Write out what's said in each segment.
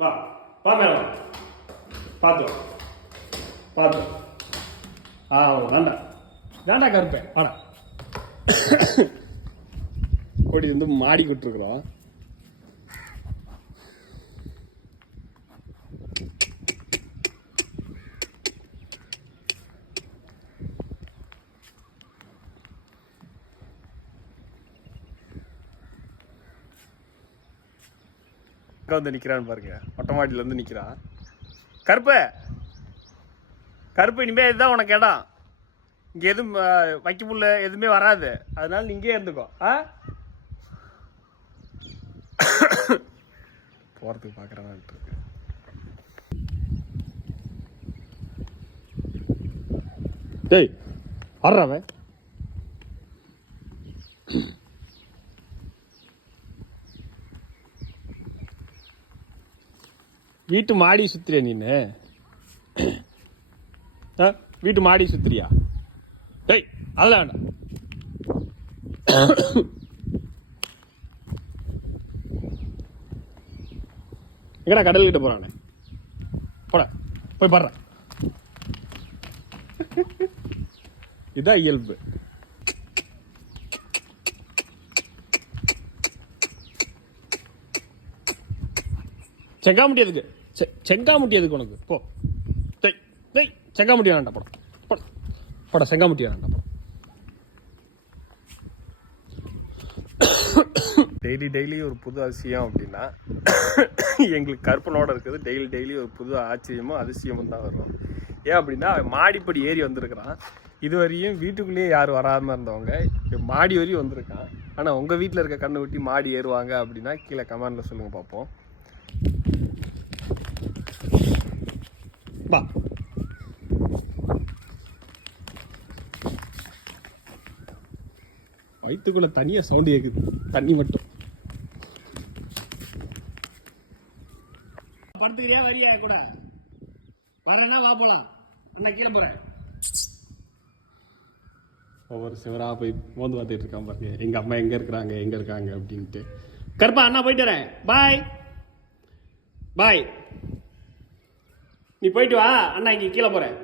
வா வா மேடம் பார்த்து பார்த்து வேண்டாம் வேண்டாம் கருப்பேன் வாடா கோடி வந்து மாடி விட்டுருக்குறோம். வந்து நிற்கிறான்னு பாருங்க, மொட்டை மாடியில் வந்து நிற்கிறான். கருப்பு கருப்பு இனிமேல் இதுதான் உனக்கு இடம். இங்கே எதுவும் வைக்க புள்ள எதுவுமே வராது, அதனால நீ இங்கே இருந்துக்கோ. போகிறதுக்கு பார்க்குறேன். டேய் வர்றவன் வீட்டு மாடி சுத்துறியா நீனு? வீட்டு மாடி சுத்துறியா? டேய் அதெல்லாம் வேண்டாம். எங்கடா கடல் கிட்ட போறானே? போட போய் பாடுற. இதான் இயல்பு. செங்காமுட்டி எதுக்கு? செங்காமுட்டி எதுக்கு உனக்கு? போ டேய் டேய் செங்காமுட்டி வேண்டாம். போட போட போட செங்காமுட்டி வேண்டாம். போட டெய்லி ஒரு புது அதிசயம் அப்படின்னா எங்களுக்கு கற்பனோட இருக்குது. டெய்லி ஒரு புது ஆச்சரியமும் அதிசயமும் தான் வரும். ஏன் அப்படின்னா மாடிப்படி ஏறி வந்திருக்கிறான். இதுவரையும் வீட்டுக்குள்ளேயே யாரும் வராமல் இருந்தவங்க மாடி வரையும் வந்திருக்கான். ஆனால் உங்கள் வீட்டில் இருக்க கண்ணை வெட்டி மாடி ஏறுவாங்க அப்படின்னா கீழே கமெண்டில் சொல்லுங்கள் பார்ப்போம். பா வயிற்றுக்குள்ள தனியா சவுண்ட் கேக்குது, தண்ணி மட்டும். படுத்துக்கிறியா வரியா கூட? வரேன்னா வா போலாம். அண்ணா கீழே போறேன். ஒவ்வொரு சிவரா போய் மோந்து பார்த்துட்டு இருக்கான் பாருங்க, எங்க அம்மா எங்க இருக்காங்க அப்படின்ட்டு. கருப்பா அண்ணா போயிட்டு வரேன், பாய் பாய். நீ போயிட்டு வா, அண்ணா இங்க கீழே போறேன்.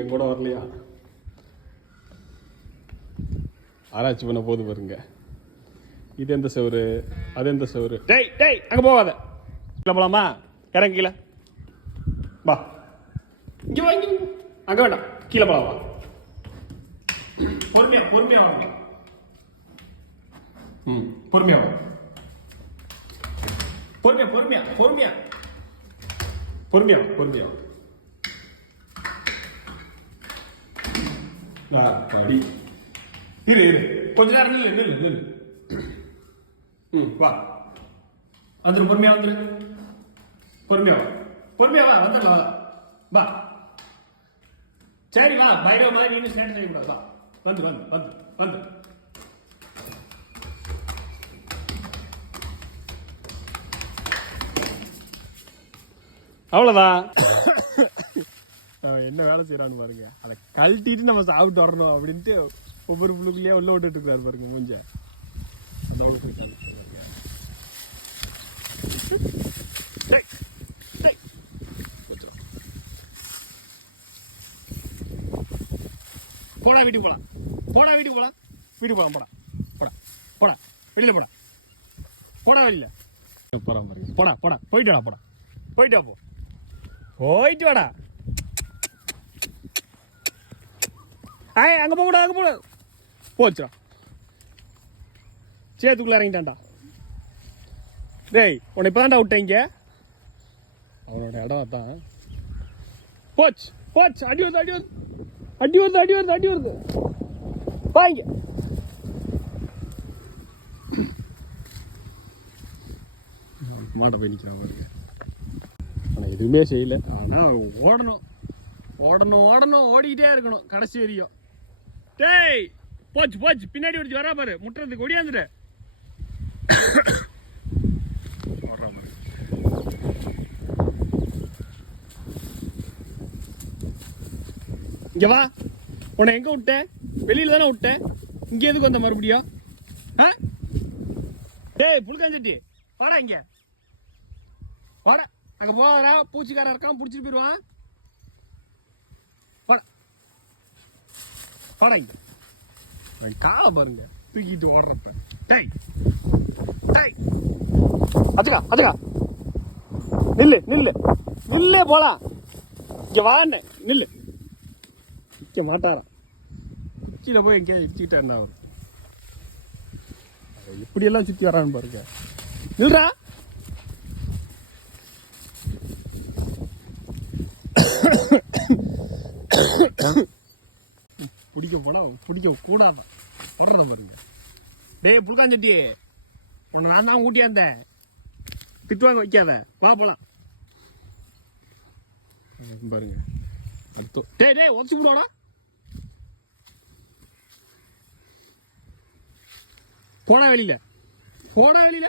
என் கூட வரலையா? ஆராய்ச்சி பண்ண போது பாருங்க. இது எந்த செவரு, அது எந்த செவரு? டேய் டேய் அங்க போகாத. கீழே போலாமா? இறங்க கீழே வா. இங்க வா, இங்க அங்க வேண்டாம், கீழே போலாம் வா. பொறுமையா வாங்க. பொறுமையா வா. பொறுமையா படி. இரு கொஞ்ச நேரம் நில்லு. வா வந்துரு, பொறுமையா வா. வந்துடலாம் வா. சரி வா, பைரவ மாதிரி நீங்க ஸ்டாண்ட் செய்யக்கூடாது. வா வந்து அவ்வளோதான். என்ன வேலை செய்யறான்னு பாருங்க. அதை கழட்டிட்டு நம்ம சாப்பிட்டு வரணும் அப்படின்ட்டு ஒவ்வொரு புள்ளுக்குள்ளேயே உள்ள விட்டுட்டு இருக்காரு பாருங்க. மூஞ்ச போடா வீட்டுக்கு போலாம். போடா வெளியில போடா வெளியில போறான் பாருங்க. போடா போயிட்டு வா போ. போயிட்டு வாடா. அங்க போட போச்சுடா. சேத்துக்குள்ள இறங்கிட்டான்டா. டேய் உன்னை இப்பதான்டா விட்டேங்க. அவனோட இடம் தான். போச்சு அடி வருது வாங்க. மாட்ட போய் நிற்கிறான் பாருங்க. ஆனால் எதுவுமே செய்யலை. ஆனால் ஓடணும் ஓடிக்கிட்டே இருக்கணும் கடைசி வரையும். டேய் போச்சு பின்னாடி ஒடிச்சு வரா பாரு, முட்டுறதுக்கு ஒடியாந்துட்டு ஓடுறா பாரு. இங்க வா. உன்னை எங்க விட்டேன்? வெளியில தானே விட்டேன். இங்க எதுக்கு வந்த மறுபடியும்? டேய் புழுக்காஞ்சட்டி வாடா இங்க வாடா. அங்க போறா பூச்சிக்காரன் இருக்கான் புடிச்சிட்டு போயிடுவான். வாடா வாடா இங்க. காலை பாருங்க தூக்கிட்டு ஓடுறப்ப. டேய் டேய் அச்சுக்கா அச்சுக்கா நில்லு நில்லு நில்லே போலாம். இங்க வாண்ண நில்லு. நிக்க மாட்டாரான். குச்சியில போய் எங்கேயாவது இடிச்சுக்கிட்டா என்ன ஆகுது? எப்படி எல்லாம் சுத்தி வரான்னு பாருங்க. நில்றா. பிடிக்க போனா பிடிக்க கூடாத வர்றத பாருங்க. டேய் புழுக்காஞ்சட்டி உன்னை நான் தான் ஊட்டியாந்தேன். திட்டுவாங்க வைக்காத. வா போலாம் பாருங்க. டேய் டேய் ஒச்சு விடுவானா. போடா வெளியில போடா வெளியில.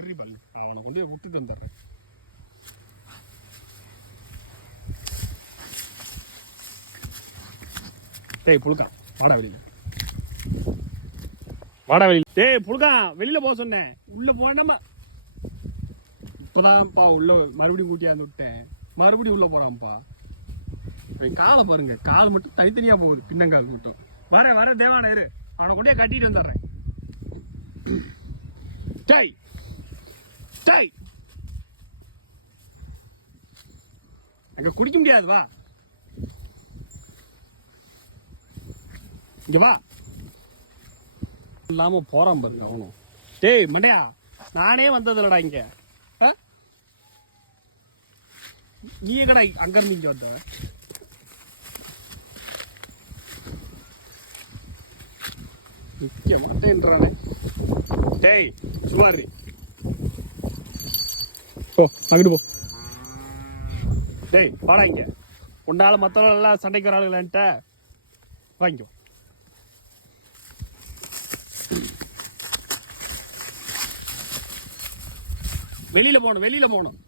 எரி பள்ளி அவனை கொண்டு போய் விட்டு தந்துடுறேன். டேய் புழுக்கா வாடா வெளியில வாடா வெளியில. டேய் புழுக்கா வெளியில போக சொன்னேன். உள்ள போனமா இப்பதான்ப்பா உள்ள மறுபடியும் கூட்டியாந்து விட்டேன். மறுபடியும் உள்ள போறான்ப்பா. காலை பாருங்க. கால் மட்டும் தனித்தனியா போகுது. பின்னங்கால் மட்டும். வரேன் வரேன் தேவான இரு. அவனை கொண்டே கட்டிட்டு வந்துடுறேன். டேய் டேய் அங்க குடிக்க முடியாது. வா இங்க வா. இல்லாம போறான் பாருங்க அவனும். டேய் மண்டையா நானே வந்ததில்லடா இங்க. நீ எங்கடா அங்க இருந்து இங்க வந்தவன்? நிக்க மாட்டேன்றானே. டேய் சுமாரி போ அங்கிட்டு போ. டேய் வாடா இங்க. உன்னால மத்தவங்க எல்லாம் சண்டைக்கு வராளுங்களான்ட்ட வாங்கிக்கோ. வெளியில போகணும் வெளியில போகணும்.